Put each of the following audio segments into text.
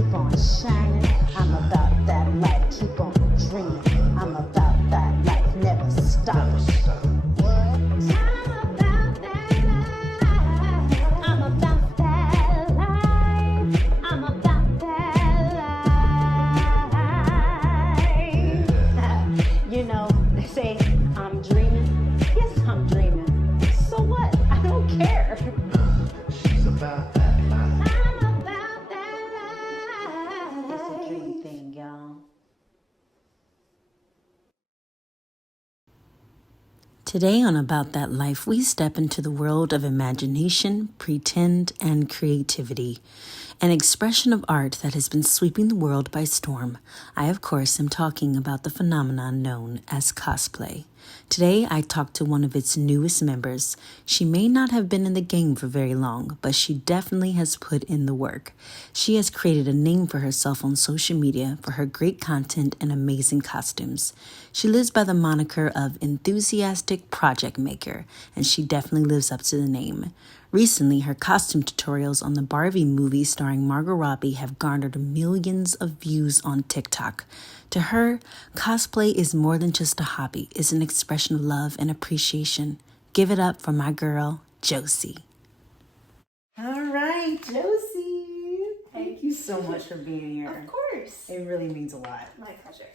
keep on shining. I'm about that life, keep on dreaming. I'm about that life, never stop. You know, they say I'm dreaming. Yes, I'm dreaming. So what? I don't care. She's about that life. I'm about that life. It's a dream thing, y'all. Today on About That Life, we step into the world of imagination, pretend, and creativity, an expression of art that has been sweeping the world by storm. I, of course, am talking about the phenomenon known as cosplay. Today, I talked to one of its newest members. She may not have been in the game for very long, but she definitely has put in the work. She has created a name for herself on social media for her great content and amazing costumes. She lives by the moniker of Enthusiastic Project Maker, and she definitely lives up to the name. Recently, her costume tutorials on the Barbie movie starring Margot Robbie have garnered millions of views on TikTok. To her, cosplay is more than just a hobby. It's an expression of love and appreciation. Give it up for my girl, Josie. All right, Josie. Thank you so much for being here. Of course. It really means a lot. My pleasure.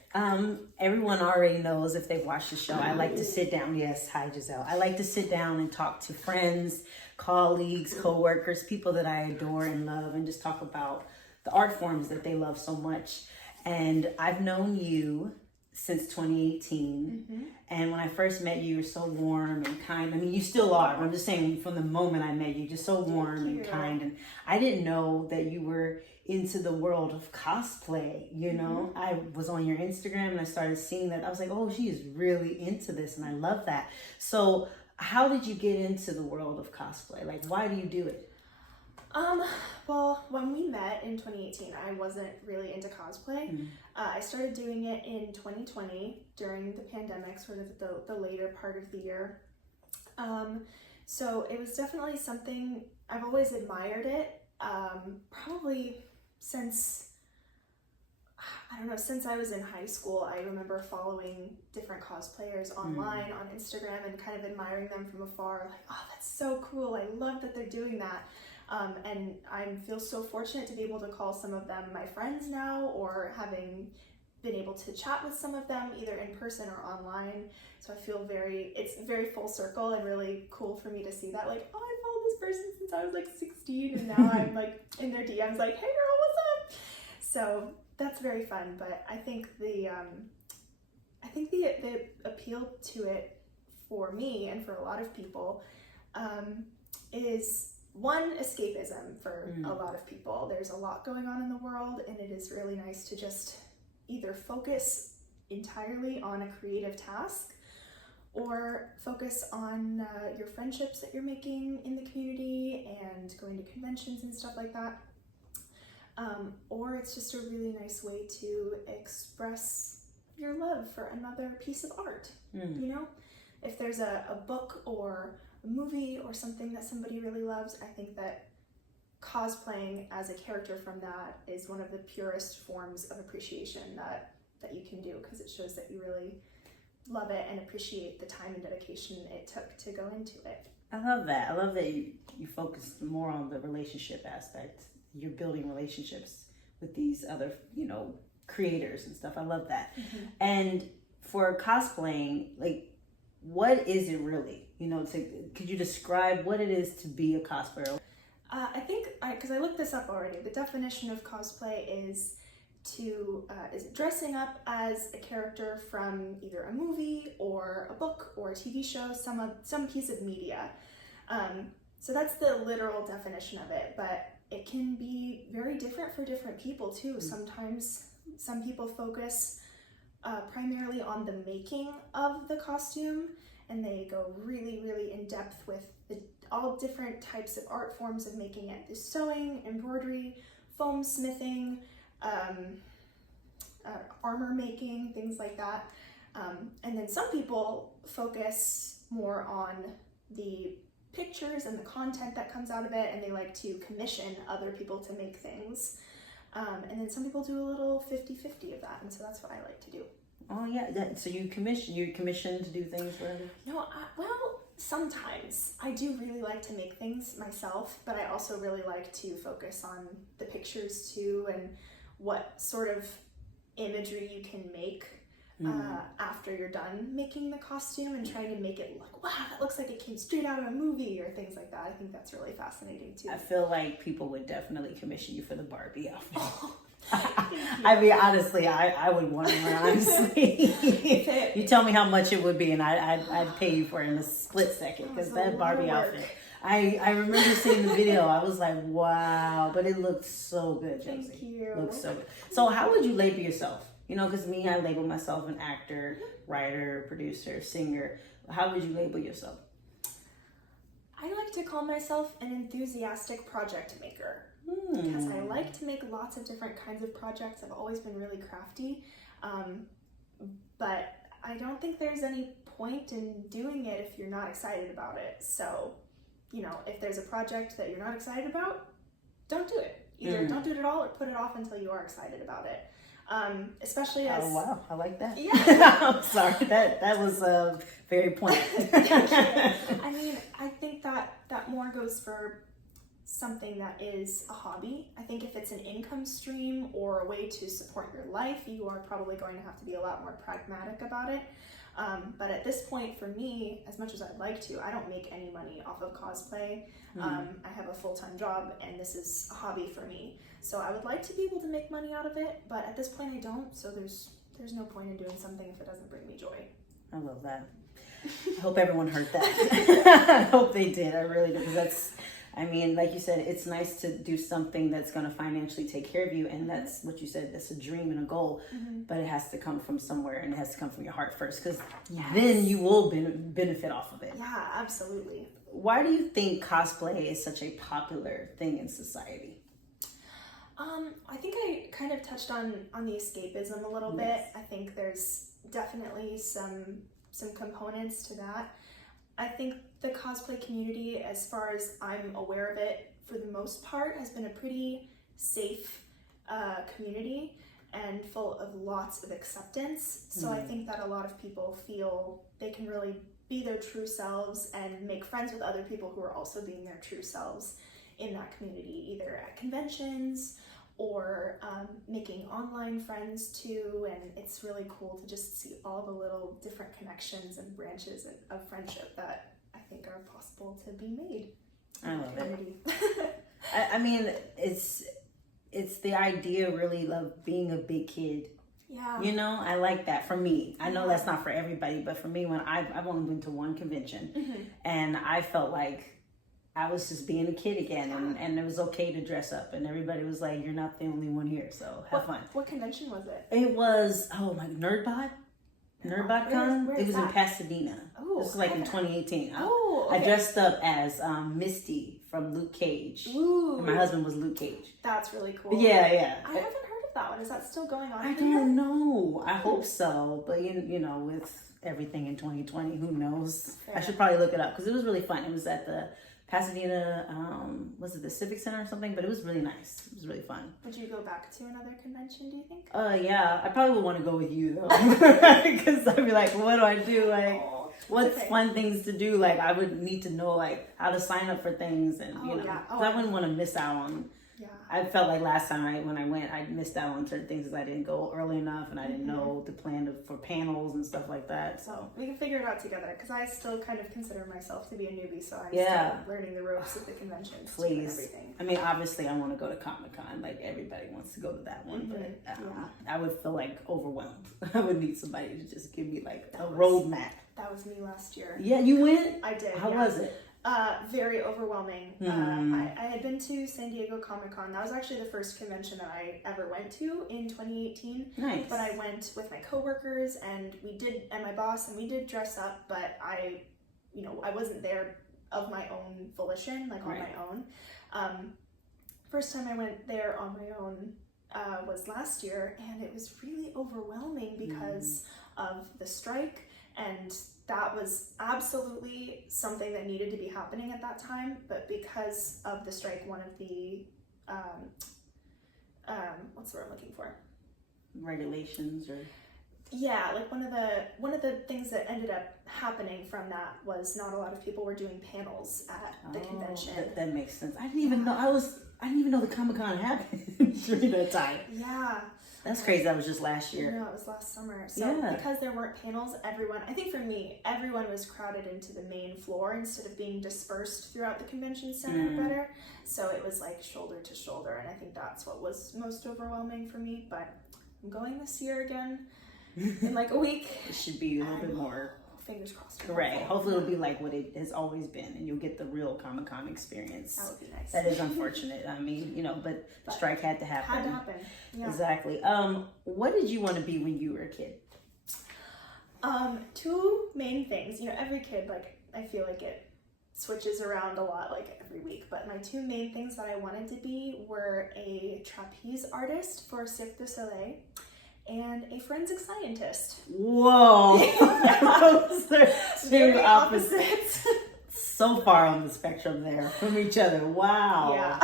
Everyone already knows if they've watched the show, I like to sit down. Yes, hi Giselle. I like to sit down and talk to friends, colleagues, co-workers, people that I adore and love, and just talk about the art forms that they love so much. And I've known you since 2018. And when I first met you, you were so warm and kind. I mean, you still are. But I'm just saying from the moment I met you, just so warm and kind. And I didn't know that you were into the world of cosplay, you know. I was on your Instagram and I started seeing that. I was like, oh, she is really into this, and I love that. So how did you get into the world of cosplay? Like, why do you do it? Well, when we met in 2018, I wasn't really into cosplay. I started doing it in 2020 during the pandemic, sort of the later part of the year. So it was definitely something, I've always admired it, probably since, I don't know, since I was in high school. I remember following different cosplayers online on Instagram and kind of admiring them from afar, like, oh, that's so cool. I love that they're doing that. And I feel so fortunate to be able to call some of them my friends now, or having been able to chat with some of them either in person or online. So I feel it's very full circle and really cool for me to see that, like, oh, I followed this person since I was like 16 and now I'm like in their DMs like, hey girl, what's up? So that's very fun. But I think the appeal to it for me and for a lot of people is one, escapism for a lot of people. There's a lot going on in the world, and it is really nice to just either focus entirely on a creative task or focus on your friendships that you're making in the community and going to conventions and stuff like that. Or it's just a really nice way to express your love for another piece of art. You know, if there's a book or a movie or something that somebody really loves, I think that cosplaying as a character from that is one of the purest forms of appreciation that you can do, because it shows that you really love it and appreciate the time and dedication it took to go into it. I love that. I love that you focus more on the relationship aspect. You're building relationships with these other, you know, creators and stuff. I love that. And for cosplaying, like, what is it really? You know, could you describe what it is to be a cosplayer? I think, because I looked this up already, the definition of cosplay is dressing up as a character from either a movie or a book or a TV show, some piece of media. So that's the literal definition of it, but it can be very different for different people too. Sometimes some people focus primarily on the making of the costume, and they go really, really in depth with all different types of art forms of making it. There's sewing, embroidery, foam smithing, armor making, things like that. And then some people focus more on the pictures and the content that comes out of it, and they like to commission other people to make things. And then some people do a little 50-50 of that, and so that's what I like to do. Oh yeah, so you're commissioned to do things for others? No, well, sometimes. I do really like to make things myself, but I also really like to focus on the pictures too, and what sort of imagery you can make after you're done making the costume, and trying to make it look, wow, that looks like it came straight out of a movie, or things like that. I think that's really fascinating too. I feel like people would definitely commission you for the Barbie outfit. I mean, honestly, I would want one, honestly. You tell me how much it would be, and I'd pay you for it in a split second, because that Barbie outfit. I remember seeing the video. I was like, wow, but it looked so good, Josie. Thank you. It looked so good. So how would you label yourself? You know, because me, I label myself an actor, writer, producer, singer. How would you label yourself? I like to call myself an enthusiastic project maker. Because I like to make lots of different kinds of projects. I've always been really crafty, but I don't think there's any point in doing it if you're not excited about it. So, you know, if there's a project that you're not excited about, don't do it. Either don't do it at all, or put it off until you are excited about it. Especially as... Oh, wow. I like that. Yeah. I'm sorry. That was very pointed. I mean, I think that more goes for something that is a hobby. I think if it's an income stream or a way to support your life, you are probably going to have to be a lot more pragmatic about it. But at this point, for me, as much as I'd like to, I don't make any money off of cosplay. I have a full-time job, and this is a hobby for me. So I would like to be able to make money out of it, but at this point I don't, so there's no point in doing something if it doesn't bring me joy. I love that. I hope everyone heard that. I hope they did. I really do, because I mean, like you said, it's nice to do something that's going to financially take care of you, and that's what you said, that's a dream and a goal, but it has to come from somewhere, and it has to come from your heart first, because then you will benefit off of it. Yeah, absolutely. Why do you think cosplay is such a popular thing in society? I think I kind of touched on the escapism a little bit. I think there's definitely some components to that. I think the cosplay community, as far as I'm aware of it, for the most part, has been a pretty safe community and full of lots of acceptance. So I think that a lot of people feel they can really be their true selves and make friends with other people who are also being their true selves in that community, either at conventions or making online friends too. And it's really cool to just see all the little different connections and branches of friendship that I think are possible to be made. I love it. I mean, it's the idea really of being a big kid. Yeah. You know, I like that for me. I know that's not for everybody, but for me, when I've only been to one convention, and I felt like I was just being a kid again, and it was okay to dress up, and everybody was like, "You're not the only one here, so have fun." What convention was it? It was NerdBotCon. Where It is was that? in Pasadena. Oh, This was like in 2018. Oh, okay. I dressed up as Misty from Luke Cage. Ooh, And my husband was Luke Cage. that's really cool. Yeah. I haven't heard of that one. Is that still going on? I don't know. I hope so. But, you know, with everything in 2020, who knows? Fair. I should probably look it up, because it was really fun. It was at the Pasadena, was it the Civic Center or something? But it was really nice. It was really fun. Would you go back to another convention, do you think? Yeah. I probably would want to go with you, though. Because I'd be like, what do I do? Like, what's fun things to do? Like, I would need to know, like, how to sign up for things, and, you know. Yeah. 'Cause I wouldn't want to miss out on... Yeah. I felt like last time when I went, I missed out on certain things because I didn't go early enough, and I didn't know the plan for panels and stuff like that. So We can figure it out together, because I still kind of consider myself to be a newbie, so I'm Yeah. still learning the ropes of the conventions too, and please, everything. I mean, obviously, I want to go to Comic-Con. Like, everybody wants to go to that one, but I would feel like overwhelmed. I would need somebody to just give me like a roadmap. That was me last year. Yeah, you went? I did. How yeah. was it? Very overwhelming. I had been to San Diego Comic-Con. That was actually the first convention that I ever went to in 2018. Nice. But I went with my coworkers and my boss, and we did dress up, but I wasn't there of my own volition, like on my own. First time I went there on my own was last year, and it was really overwhelming because of the strike, and that was absolutely something that needed to be happening at that time, but because of the strike, one of the what's the word I'm looking for? Regulations or... Yeah, like one of the things that ended up happening from that was not a lot of people were doing panels at the convention. That makes sense. I didn't even know the Comic-Con happened during that time. Yeah. That's crazy. That was just last year. No, it was last summer. So because there weren't panels, I think for me, everyone was crowded into the main floor instead of being dispersed throughout the convention center better. So it was like shoulder to shoulder, and I think that's what was most overwhelming for me. But I'm going this year again in like a week. It should be a little bit more. Fingers crossed. Right. Hopefully it'll be like what it has always been, and you'll get the real Comic-Con experience. That would be nice. That is unfortunate. I mean, but the strike had to happen. Had to happen. Yeah. Exactly. What did you want to be when you were a kid? Two main things. Every kid, like, I feel like it switches around a lot, like every week. But my two main things that I wanted to be were a trapeze artist for Cirque du Soleil and a forensic scientist. Whoa! Those are two opposites. So far on the spectrum there from each other. Wow. Yeah.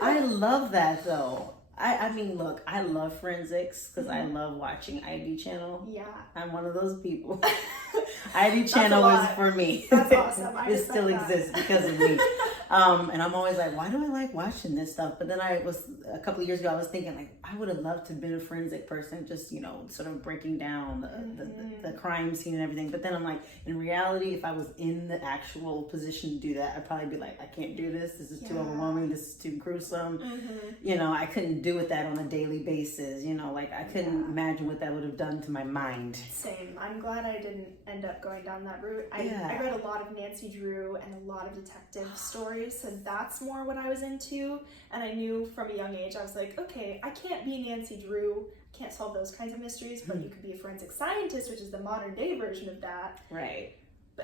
I love that though. I mean, look, I love forensics because I love watching ID Channel. Yeah. I'm one of those people. ID Channel is for me. That's awesome. It still exists because of me. And I'm always like, why do I like watching this stuff? But then a couple of years ago, I was thinking like, I would have loved to have been a forensic person, just, sort of breaking down the crime scene and everything. But then I'm like, in reality, if I was in the actual position to do that, I'd probably be like, I can't do this. This is too overwhelming. This is too gruesome. I couldn't do with that on a daily basis. Like I couldn't imagine what that would have done to my mind. Same. I'm glad I didn't end up going down that route. I read a lot of Nancy Drew and a lot of detective stories, so that's more what I was into. And I knew from a young age, I was like, okay, I can't be Nancy Drew, can't solve those kinds of mysteries, but you could be a forensic scientist, which is the modern day version of that. Right.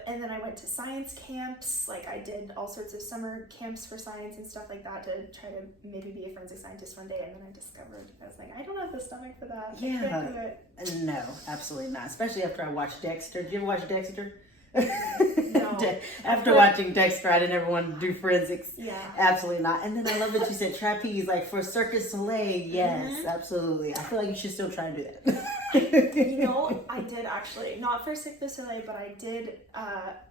And then I went to science camps, like I did all sorts of summer camps for science and stuff like that to try to maybe be a forensic scientist one day. And then I discovered, I was like, I don't have the stomach for that. I can't do it. No, absolutely not. Especially after I watched Dexter. Did you ever watch Dexter? No. After watching Dexter, I didn't ever want to do forensics. Yeah. Absolutely not. And then I love that you said trapeze, like for Cirque du Soleil. Yes, absolutely. I feel like you should still try to do that. I did actually, not for Cirque du Soleil, but I did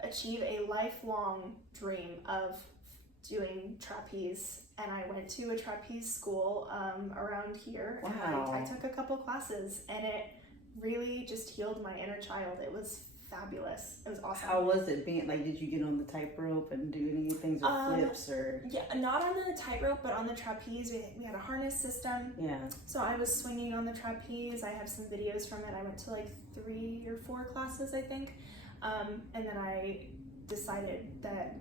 achieve a lifelong dream of doing trapeze. And I went to a trapeze school around here. Wow. And I took a couple classes, and it really just healed my inner child. It was fabulous. It was awesome. How was it being, like, did you get on the tightrope and do any things with flips or? Yeah, not on the tightrope, but on the trapeze. We had a harness system. Yeah. So I was swinging on the trapeze. I have some videos from it. I went to like 3 or 4 classes, I think. And then I decided that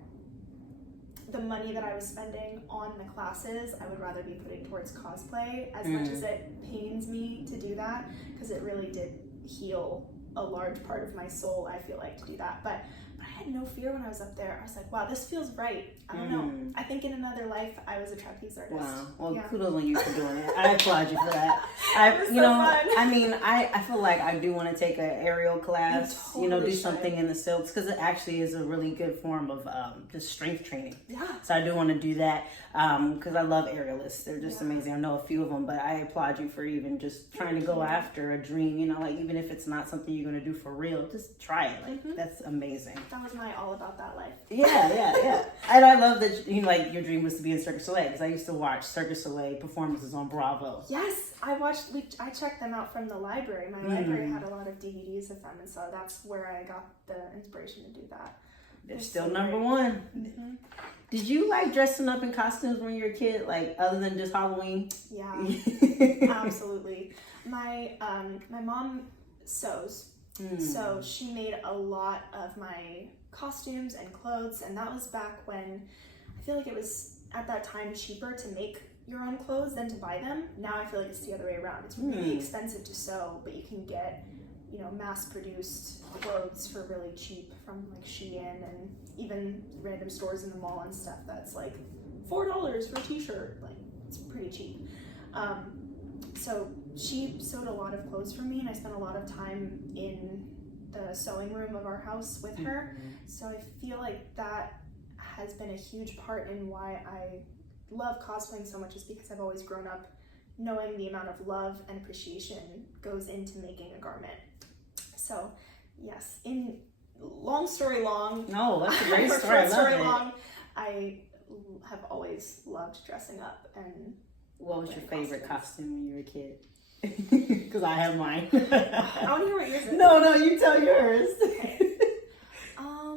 the money that I was spending on the classes, I would rather be putting towards cosplay, as much as it pains me to do that, because it really did heal a large part of my soul, I feel like, to do that. But I had no fear when I was up there. I was like, wow, this feels right. I don't know. I think in another life I was a trapeze artist. Wow. Well, yeah. Kudos on you for doing it. I applaud you for that. I feel like I do want to take an aerial class, do something in the silks, because it actually is a really good form of just strength training. Yeah. So I do want to do that because I love aerialists. They're just amazing. I know a few of them, but I applaud you for even just trying to go after a dream, like even if it's not something you're going to do for real, just try it. Like that's amazing. That was my all about that life. Yeah. And I love that your dream was to be in Cirque du Soleil, because I used to watch Cirque du Soleil performances on Bravo. Yes, I checked them out from the library. My library had a lot of DVDs of them, and so that's where I got the inspiration to do that. They're still number one. Did you like dressing up in costumes when you were a kid, like other than just Halloween? Yeah, absolutely. My mom sews, so she made a lot of my costumes and clothes, and that was back when I feel like it was at that time cheaper to make your own clothes than to buy them. Now I feel like it's the other way around. It's really expensive to sew, but you can get mass-produced clothes for really cheap from like Shein and even random stores in the mall and stuff. That's like $4 for a t-shirt. Like, it's pretty cheap. So she sewed a lot of clothes for me, and I spent a lot of time in the sewing room of our house with her. So I feel like that has been a huge part in why I love cosplaying so much, is because I've always grown up knowing the amount of love and appreciation goes into making a garment. So yes, in long story long. No, that's a great story. I love it. Long, I have always loved dressing up. And what was your favorite costume when you were a kid? Because I have mine. I want to hear what yours is. No, you tell yours. Okay.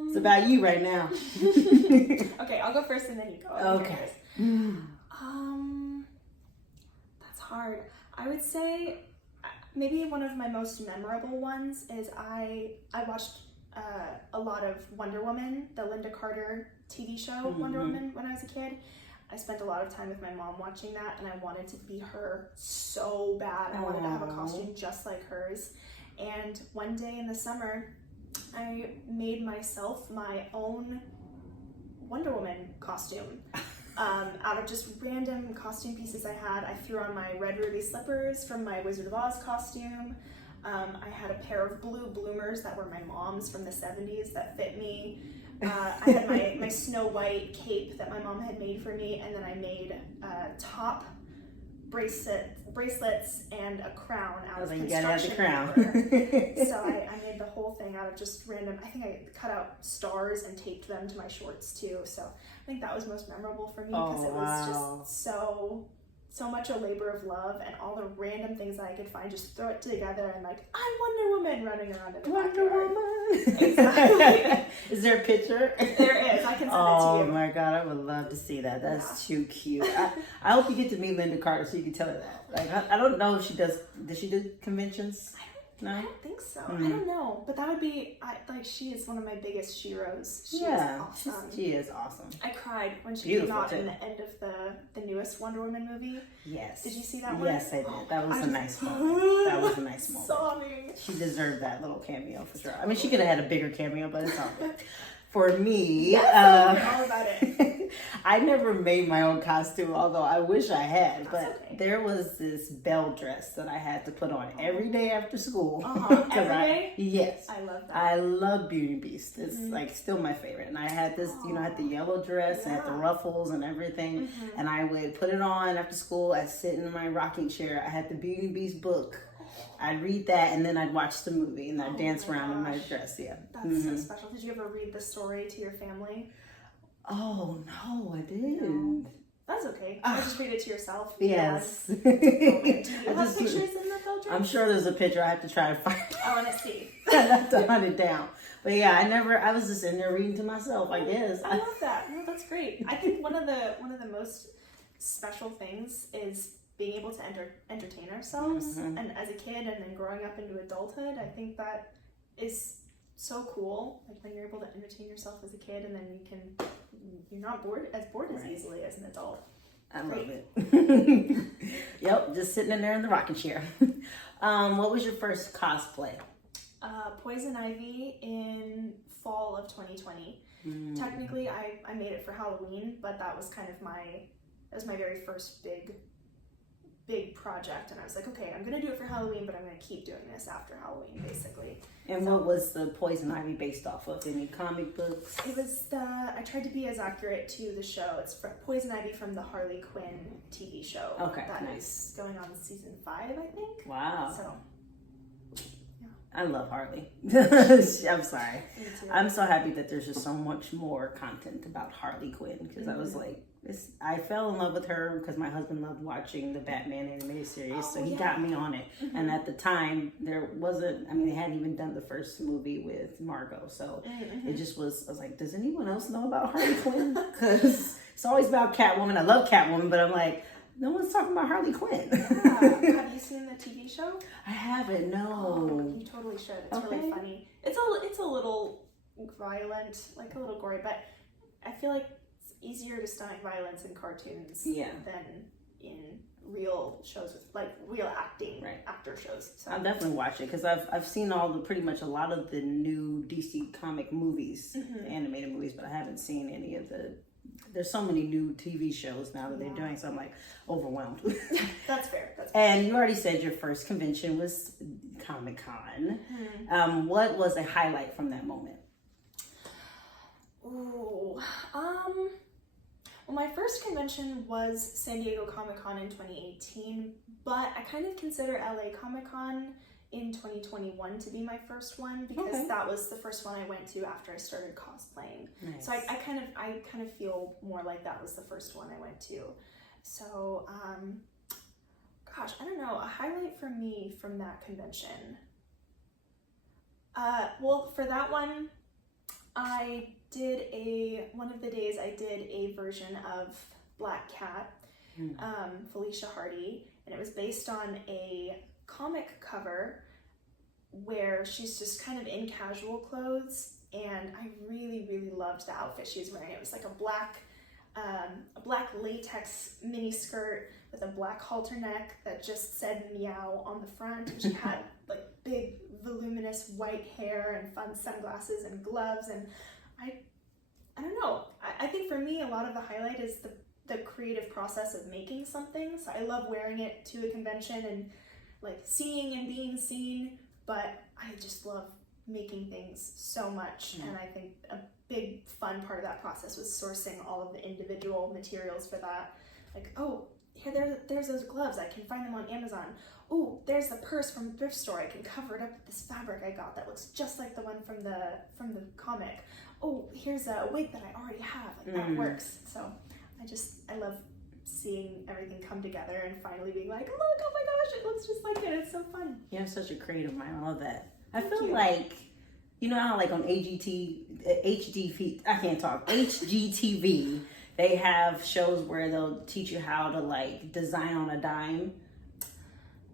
It's about you right now. Okay, I'll go first and then you go. Okay. That's hard. I would say maybe one of my most memorable ones is I watched a lot of Wonder Woman, the Linda Carter TV show Wonder Woman when I was a kid. I spent a lot of time with my mom watching that, and I wanted to be her so bad. I wanted to have a costume just like hers. And one day in the summer, I made myself my own Wonder Woman costume. Out of just random costume pieces I had. I threw on my red ruby slippers from my Wizard of Oz costume. I had a pair of blue bloomers that were my mom's from the 70s that fit me. I had my Snow White cape that my mom had made for me, and then I made top bracelets and a crown out of construction paper. So I made the whole thing out of just random. I think I cut out stars and taped them to my shorts too. So I think that was most memorable for me because it was just so much a labor of love, and all the random things that I could find, just throw it together, and like, I'm Wonder Woman running around in the backyard. Exactly. Is there a picture? There is. I can send it to you. Oh my God, I would love to see that. That's too cute. I hope you get to meet Linda Carter so you can tell her that. Like, I don't know if she does she do conventions? No? I don't think so. I don't know. But that would be, she is one of my biggest sheroes. She is awesome. She is awesome. I cried when she came out in the end of the newest Wonder Woman movie. Yes. Did you see that one? Yes, I did. That was a nice moment. That was a nice moment. Sobbing. She deserved that little cameo for sure. I mean, she could have had a bigger cameo, but it's all good. For me, all about it. I never made my own costume, although I wish I had. That's but okay. there was this bell dress that I had to put on every day after school. Every day? Yes. I love that. I love Beauty and Beast. It's like still my favorite. And I had this, I had the yellow dress, I had the ruffles and everything. And I would put it on after school. I'd sit in my rocking chair. I had the Beauty and Beast book. I'd read that, and then I'd watch the movie, and I'd dance around in my dress. Yeah, that's so special. Did you ever read the story to your family? Oh no, I didn't. No. That's okay. Or just read it to yourself. Yes. Do you have pictures in the filter? I'm sure there's a picture. I have to try to find it. I want to see. I have to hunt it down. But yeah, I was just in there reading to myself, I guess. I love that. No, that's great. I think one of the most special things is being able to entertain ourselves, and as a kid, and then growing up into adulthood, I think that is so cool. Like when you're able to entertain yourself as a kid, and then you're not bored as easily as an adult. I love it. Yep, just sitting in there in the rocking chair. What was your first cosplay? Poison Ivy in fall of 2020. Technically, I made it for Halloween, but that was kind of my very first big project, and I was like, okay, I'm gonna do it for Halloween, but I'm gonna keep doing this after Halloween, basically. And what was the Poison Ivy based off of? Any comic books? It was I tried to be as accurate to the show. It's Poison Ivy from the Harley Quinn TV show. Okay, that nice. is going on season 5, I think. Wow. So, I love Harley. I'm sorry. Me too. I'm so happy that there's just so much more content about Harley Quinn, because I was like, I fell in love with her because my husband loved watching the Batman animated series, so he got me on it. And at the time, they hadn't even done the first movie with Margot, so it just was, I was like, does anyone else know about Harley Quinn? Because it's always about Catwoman. I love Catwoman, but I'm like, no one's talking about Harley Quinn. Have you seen the TV show? I haven't, no. Oh, you totally should. It's really funny. It's a little violent, like a little gory, but I feel like it's easier to stomach violence in cartoons than in real shows with like real actor shows. So I'll definitely watch it because I've seen pretty much a lot of the new DC comic movies, the animated movies, but I haven't seen any of the. There's so many new TV shows now that they're doing, so I'm like overwhelmed. That's fair. And you already said your first convention was Comic-Con. What was a highlight from that moment? Ooh, well, Well, my first convention was San Diego Comic-Con in 2018, but I kind of consider LA Comic-Con in 2021 to be my first one, because that was the first one I went to after I started cosplaying. Nice. So I kind of feel more like that was the first one I went to. So gosh, I don't know, a highlight for me from that convention. Well, for that one, one of the days I did a version of Black Cat, Felicia Hardy, and it was based on a comic cover where she's just kind of in casual clothes, and I really, really loved the outfit she was wearing. It was like a black latex mini skirt with a black halter neck that just said meow on the front. She had like big voluminous white hair and fun sunglasses and gloves, and I don't know, I think for me a lot of the highlight is the creative process of making something. So I love wearing it to a convention and like seeing and being seen, but I just love making things so much. And I think a big fun part of that process was sourcing all of the individual materials for that. Like, oh, there's those gloves, I can find them on Amazon. Oh, there's the purse from the thrift store, I can cover it up with this fabric I got that looks just like the one from the comic. Oh, here's a wig that I already have, like that works. So I love seeing everything come together and finally being like, look, oh my gosh, it looks just like it. It's so fun. You have such a creative mind. I love that. I feel like, you know how like on HGTV, they have shows where they'll teach you how to like design on a dime.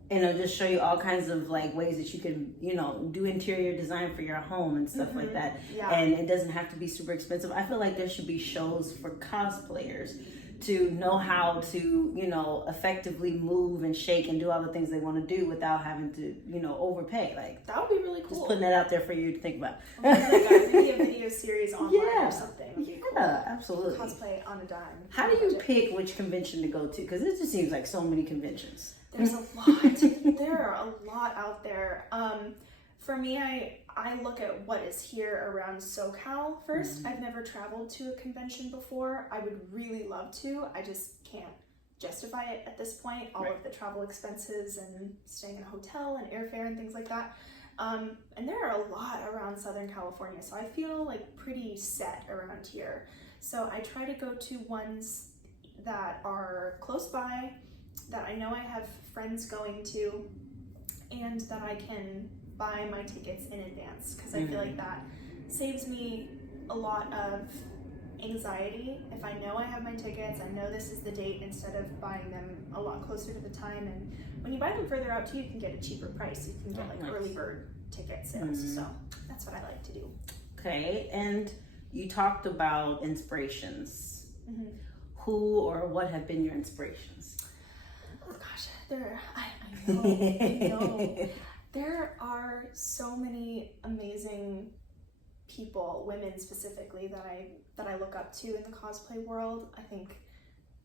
And it'll just show you all kinds of like ways that you can, you know, do interior design for your home and stuff like that. Yeah. And it doesn't have to be super expensive. I feel like there should be shows for cosplayers to know how to, you know, effectively move and shake and do all the things they want to do without having to, you know, overpay. Like, that would be really cool. Just putting that out there for you to think about. Maybe a video series online or something. Yeah, cool. Absolutely. Cosplay on a dime. How do you pick which convention to go to? Because it just seems like so many conventions. There's a lot. There are a lot out there. For me, I look at what is here around SoCal first. I've never traveled to a convention before. I would really love to. I just can't justify it at this point. All of the travel expenses and staying in a hotel and airfare and things like that. And there are a lot around Southern California, so I feel like pretty set around here. So I try to go to ones that are close by, that I know I have friends going to, and that I can buy my tickets in advance, because I feel like that saves me a lot of anxiety. If I know I have my tickets, I know this is the date, instead of buying them a lot closer to the time. And when you buy them further out too, you can get a cheaper price. You can get like early bird ticket sales. So that's what I like to do. Okay, and you talked about inspirations. Who or what have been your inspirations? Oh gosh, I know. There are so many amazing people, women specifically, that I look up to in the cosplay world. I think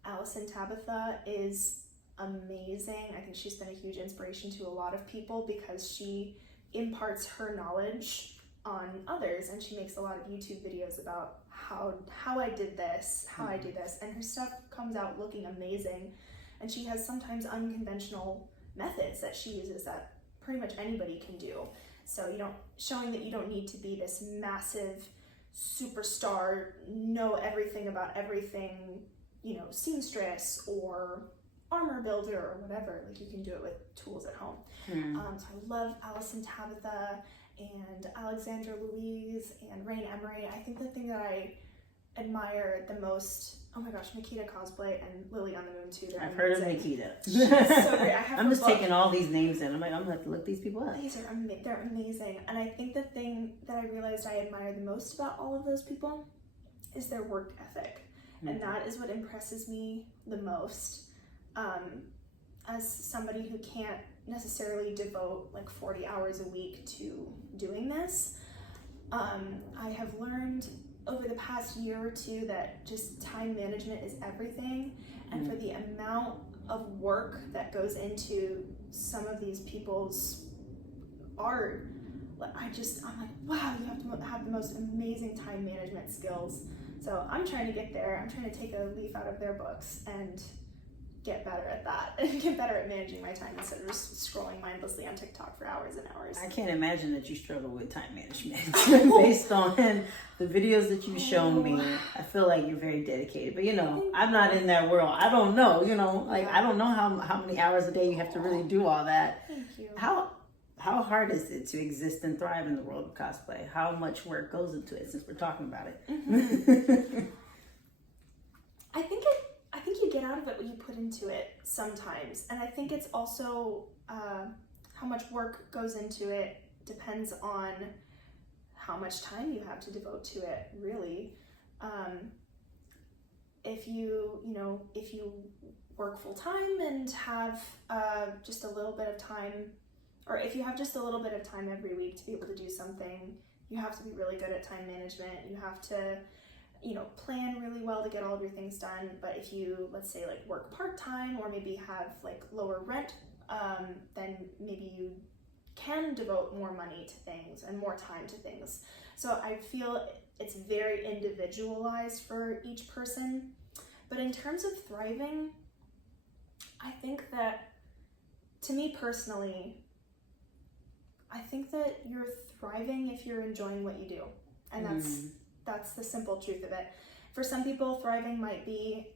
Allison Tabitha is amazing. I think she's been a huge inspiration to a lot of people, because she imparts her knowledge on others, and she makes a lot of YouTube videos about how I did this, how I do this, and her stuff comes out looking amazing. And she has sometimes unconventional methods that she uses that pretty much anybody can do. So showing that you don't need to be this massive superstar, know everything about everything, seamstress or armor builder or whatever. Like, you can do it with tools at home. So I love Allison Tabitha and Alexandra Louise and Rain Emery. I think the thing that I admire the most, oh my gosh, Nikita Cosplay and Lily on the Moon too. I've heard of Nikita. She's so great. I'm just taking all these names in. I'm like, I'm gonna have to look these people up. They're amazing. And I think the thing that I realized I admire the most about all of those people is their work ethic. And that is what impresses me the most. As somebody who can't necessarily devote like 40 hours a week to doing this, I have learned over the past year or two that just time management is everything. And for the amount of work that goes into some of these people's art, I'm like, wow, you have to have the most amazing time management skills. So I'm trying to get there. I'm trying to take a leaf out of their books and get better at that and get better at managing my time instead of just scrolling mindlessly on TikTok for hours and hours. I can't imagine that you struggle with time management based on the videos that you've shown me. I feel like you're very dedicated, but I'm not in that world. I don't know, I don't know how many hours a day you have to really do all that. Thank you. How hard is it to exist and thrive in the world of cosplay? How much work goes into it, since we're talking about it? Mm-hmm. I think you get out of it what you put into it sometimes, and I think it's also how much work goes into it depends on how much time you have to devote to it, really. If you work full time and have just a little bit of time, or if you have just a little bit of time every week to be able to do something, you have to be really good at time management. You have to plan really well to get all of your things done. But if you, let's say, like work part-time, or maybe have like lower rent, then maybe you can devote more money to things and more time to things. So I feel it's very individualized for each person. But in terms of thriving, I think that, to me personally, I think that you're thriving if you're enjoying what you do. And that's the simple truth of it. For some people, thriving might be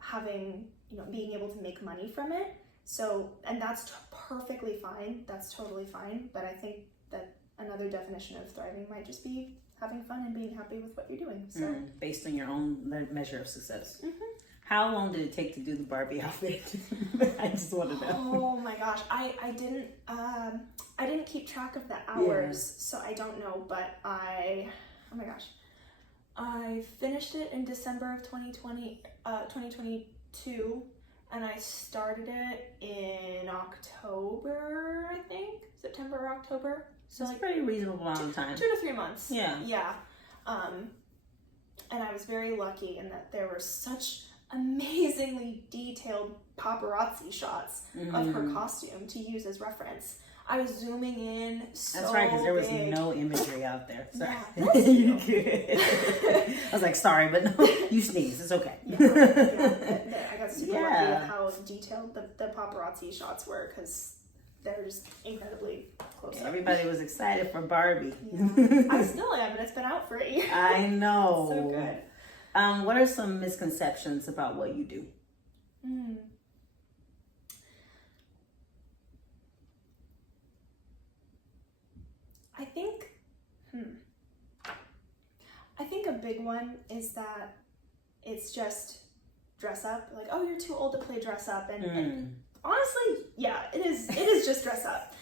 having, being able to make money from it. So, and that's perfectly fine. That's totally fine. But I think that another definition of thriving might just be having fun and being happy with what you're doing. So, based on your own measure of success. How long did it take to do the Barbie outfit? I just want to know. Oh my gosh, I didn't keep track of the hours, so I don't know. But I finished it in December of 2022, and I started it in October, I think, September or October. So it's a pretty reasonable amount of time. 2 to 3 months. Yeah. And I was very lucky in that there were such amazingly detailed paparazzi shots of her costume to use as reference. I was zooming in so That's right, because there was big. no imagery out there. Sorry. Yeah, You good. I was like, sorry, but no, you sneeze. It's okay. I got super lucky at how detailed the paparazzi shots were, because they're just incredibly close up. Everybody was excited for Barbie. Yeah. I still am, and it's been out for a year. I know. So good. What are some misconceptions about what you do? I think a big one is that it's just dress up. Like, oh, you're too old to play dress up, and honestly, yeah, it is just dress up.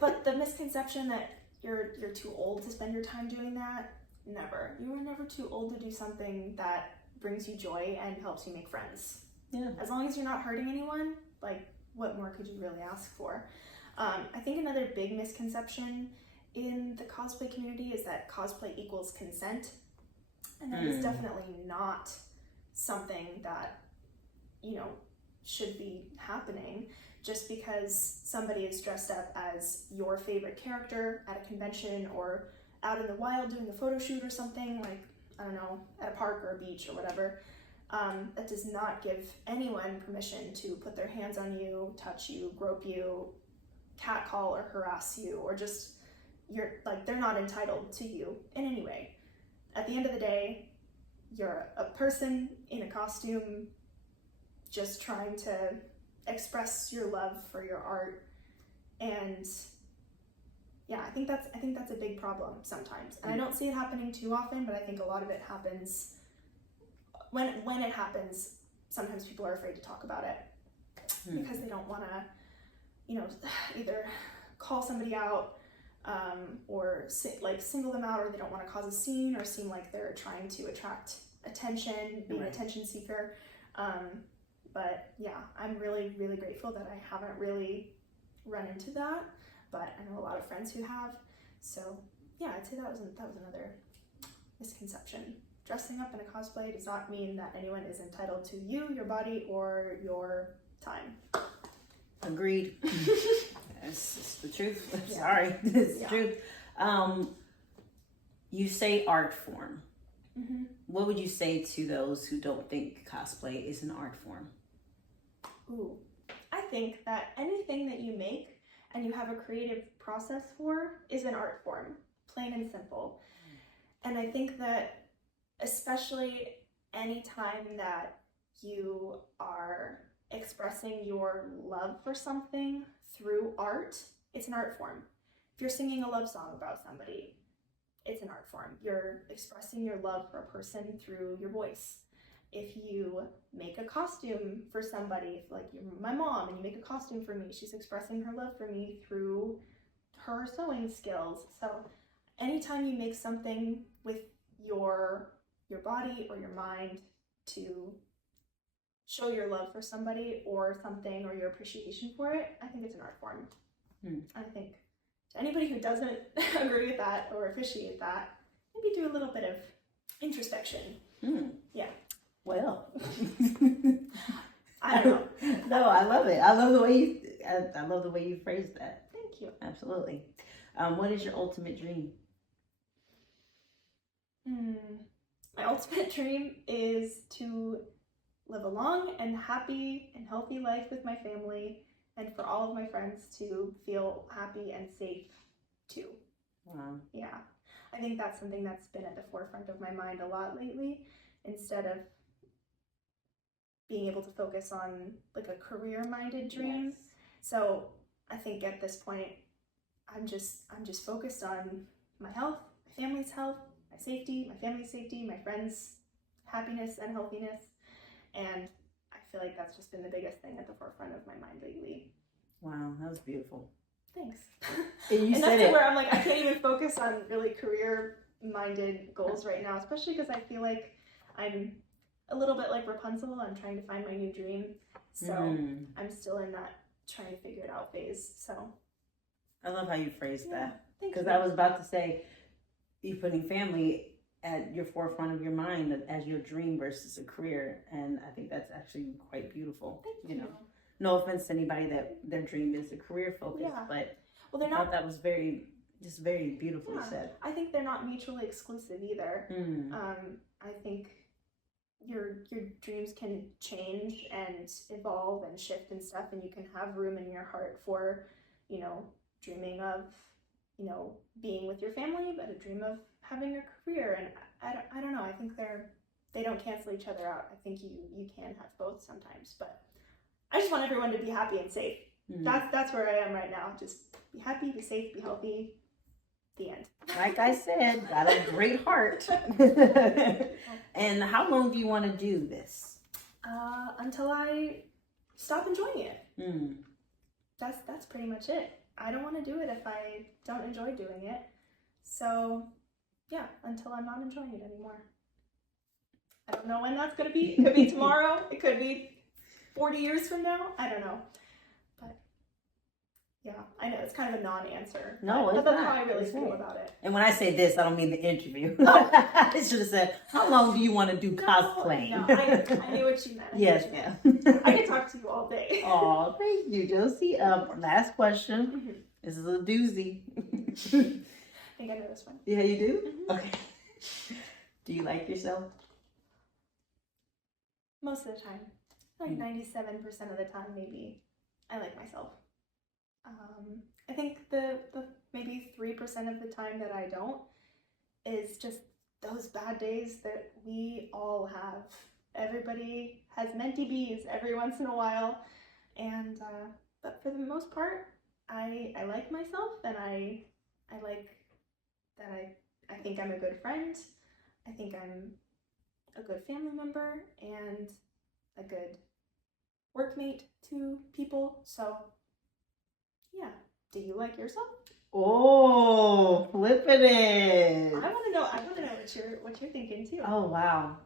But the misconception that you're too old to spend your time doing that, never. You are never too old to do something that brings you joy and helps you make friends. Yeah. As long as you're not hurting anyone, like, what more could you really ask for? I think another big misconception in the cosplay community is that cosplay equals consent. And that is definitely not something that, should be happening. Just because somebody is dressed up as your favorite character at a convention or out in the wild doing a photo shoot or something, like, I don't know, at a park or a beach or whatever, that does not give anyone permission to put their hands on you, touch you, grope you, catcall or harass you, or just, they're not entitled to you in any way. At the end of the day, you're a person in a costume just trying to express your love for your art. And yeah, I think that's a big problem sometimes. And I don't see it happening too often, but I think a lot of it happens when it happens. Sometimes people are afraid to talk about it because they don't want to, either call somebody out or single them out, or they don't want to cause a scene or seem like they're trying to attract attention, being an attention seeker. But yeah, I'm really, really grateful that I haven't really run into that, but I know a lot of friends who have. So yeah, I'd say that was another misconception. Dressing up in a cosplay does not mean that anyone is entitled to you, your body, or your time. Agreed. It's the truth. Yeah. Sorry, it's the truth. You say art form. Mm-hmm. What would you say to those who don't think cosplay is an art form? Ooh, I think that anything that you make and you have a creative process for is an art form, plain and simple. And I think that especially any time that you are expressing your love for something through art, it's an art form. If you're singing a love song about somebody, it's an art form. You're expressing your love for a person through your voice. If you make a costume for somebody, like you're my mom and you make a costume for me, she's expressing her love for me through her sewing skills. So anytime you make something with your body or your mind to show your love for somebody or something or your appreciation for it, I think it's an art form. I think to anybody who doesn't agree with that or appreciate that, maybe do a little bit of introspection. Yeah. Well, I don't know. No, I love it. I love the way I love the way you phrased that. Thank you. Absolutely. What is your ultimate dream? My ultimate dream is to live a long and happy and healthy life with my family, and for all of my friends to feel happy and safe too. Wow. Yeah, I think that's something that's been at the forefront of my mind a lot lately, instead of being able to focus on like a career-minded dream. Yes. So I think at this point, I'm just focused on my health, my family's health, my safety, my family's safety, my friends' happiness and healthiness, and I feel like that's just been the biggest thing at the forefront of my mind lately. Wow, that was beautiful. Thanks. And that's where I'm like, I can't even focus on really career-minded goals right now, especially because I feel like I'm a little bit like Rapunzel. I'm trying to find my new dream, so I'm still in that trying to figure it out phase. So I love how you phrased that, thank because you. I was about to say you putting family at your forefront of your mind as your dream versus a career, and I think that's actually quite beautiful. Thank you. No offense to anybody that their dream is a career focus, but well, I thought that was very beautifully said. I think they're not mutually exclusive either. I think your dreams can change and evolve and shift and stuff, and you can have room in your heart for, dreaming of, being with your family, but a dream of having a career. And I don't know. I think they don't cancel each other out. I think you can have both sometimes, but I just want everyone to be happy and safe. That's where I am right now. Just be happy, be safe, be healthy. The end. Like I said, got a great heart. And how long do you want to do this? Until I stop enjoying it. That's pretty much it. I don't want to do it if I don't enjoy doing it. So yeah, until I'm not enjoying it anymore. I don't know when that's going to be. It could be tomorrow. It could be 40 years from now. I don't know. But yeah, I know it's kind of a non-answer. No, but it's that's not. how I really It's feel right. about it. And when I say this, I don't mean the interview. I should have said, how long do you want to do cosplaying? No, I knew what you meant. Yes, ma'am. I could talk to you all day. Oh, thank you, Josie. Last question. This is a doozy. I think I know this one. Yeah, you do? Okay. Do you like yourself? Most of the time. Like 97% of the time, maybe. I like myself. I think the maybe 3% of the time that I don't is just those bad days that we all have. Everybody has mentee bees every once in a while, and but for the most part, I like myself, and I like that I think I'm a good friend. I think I'm a good family member and a good workmate to people. So yeah. Do you like yourself? Oh, flipping it. I want to know what you're thinking too. Oh, wow.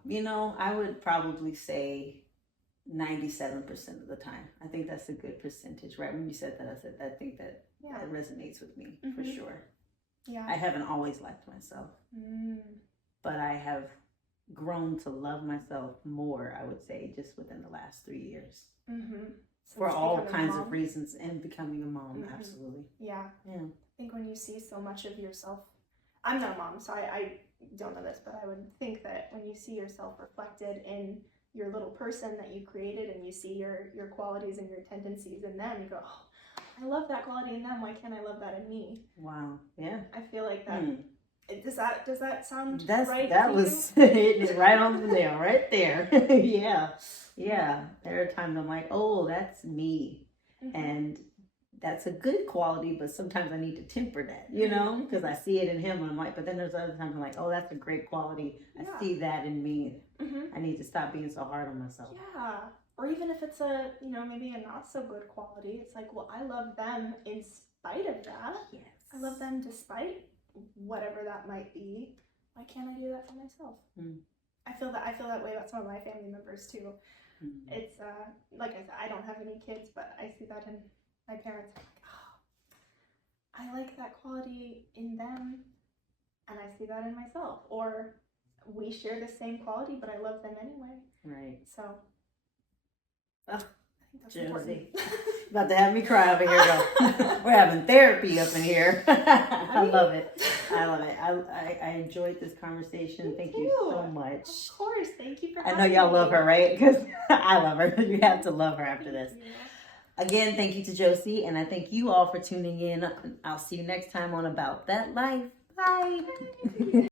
I would probably say 97% of the time. I think that's a good percentage. Right when you said that, I think that that resonates with me for sure. Yeah. I haven't always liked myself, but I have grown to love myself more, I would say, just within the last 3 years. For all kinds of reasons, and becoming a mom, absolutely. Yeah. I think when you see so much of yourself I'm not a mom, so I don't know this, but I would think that when you see yourself reflected in your little person that you created, and you see your qualities and your tendencies in them, you go, oh, I love that quality in them. Why can't I love that in me? Wow. Yeah. I feel like that. Does that sound That right? was hitting it right on the nail, right there. Yeah. Yeah. There are times I'm like, oh, that's me. And that's a good quality, but sometimes I need to temper that, you know, because I see it in him and I'm like, but then there's other times I'm like, oh, that's a great quality. I see that in me. I need to stop being so hard on myself. Yeah. Or even if it's a, you know, maybe a not so good quality, it's like, well, I love them in spite of that. Yes. I love them despite whatever that might be. Why can't I do that for myself? I feel that way about some of my family members too. It's like I said, I don't have any kids, but I see that in my parents. I'm like, oh, I like that quality in them, and I see that in myself. Or we share the same quality, but I love them anyway. Right. So Oh, I think that's Josie. important. About to have me cry over here, though. We're having therapy up in here. I love it. I love it. I enjoyed this conversation. Thank you so much. Of course. Thank you for I having know y'all me. love her, right? Because I love her. You have to love her after this. Thank you. Again, thank you to Josie, and I thank you all for tuning in. I'll see you next time on About That Life. Bye.